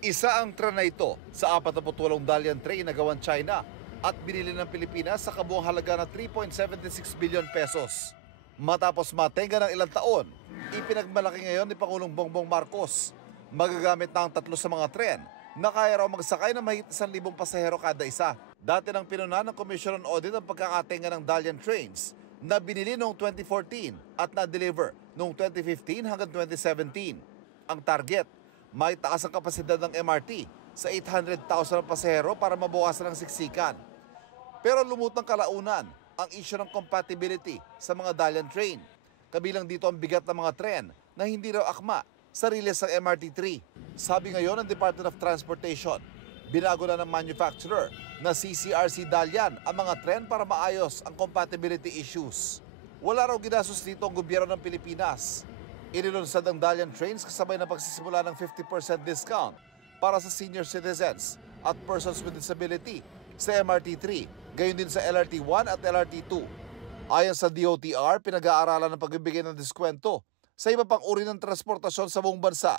Isa ang tren na ito sa 48 Dalian train na gawan China at binili ng Pilipinas sa kabuang halaga na 3.76 billion pesos. Matapos matenga ng ilang taon, ipinagmalaki ngayon ni Pangulong Bongbong Marcos. Magagamit na ang tatlo sa mga tren na kaya raw magsakay ng mahigit 1,000 pasahero kada isa. Dati nang pinuna ng Commission on Audit ang pagkakatenga ng Dalian trains na binili noong 2014 at na-deliver noong 2015 hanggang 2017. Ang target, may taas ang kapasidad ng MRT sa 800,000 pasahero para mabawasan ang siksikan. Pero lumutang kalaunan ang issue ng compatibility sa mga Dalian train. Kabilang dito ang bigat ng mga tren na hindi raw akma sa release ng MRT-3. Sabi ngayon ng Department of Transportation, binago na ng manufacturer na CCRC Dalian ang mga tren para maayos ang compatibility issues. Wala raw ginastos dito ang gobyerno ng Pilipinas. Inilunsad ang Dalian trains kasabay ng pagsisimula ng 50% discount para sa senior citizens at persons with disability sa MRT-3, gayon din sa LRT-1 at LRT-2. Ayon sa DOTR, pinag-aaralan ng pagbibigay ng diskwento sa iba pang uri ng transportasyon sa buong bansa.